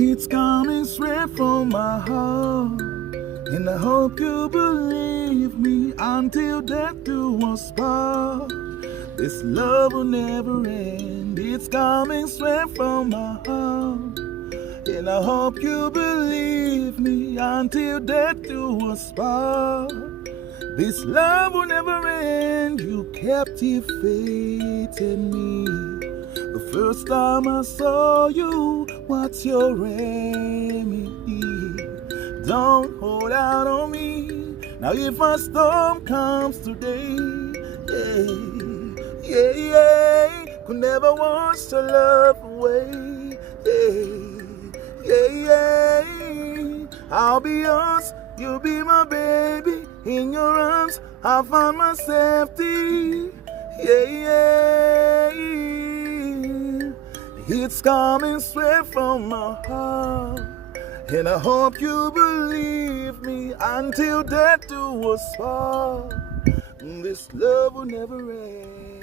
It's coming straight from my heart, and I hope you believe me until death do us part. This love will never end. It's coming straight from my heart, and I hope you believe me until death do us part. This love will never end. You captivated me the first time I saw you. What's your remedy? Don't hold out on me. Now if a storm comes today, could never wash your love away. I'll be yours, you'll be my baby. In your arms, I found my safety. It's coming straight from my heart, and I hope you believe me until death do us part. This love will never end.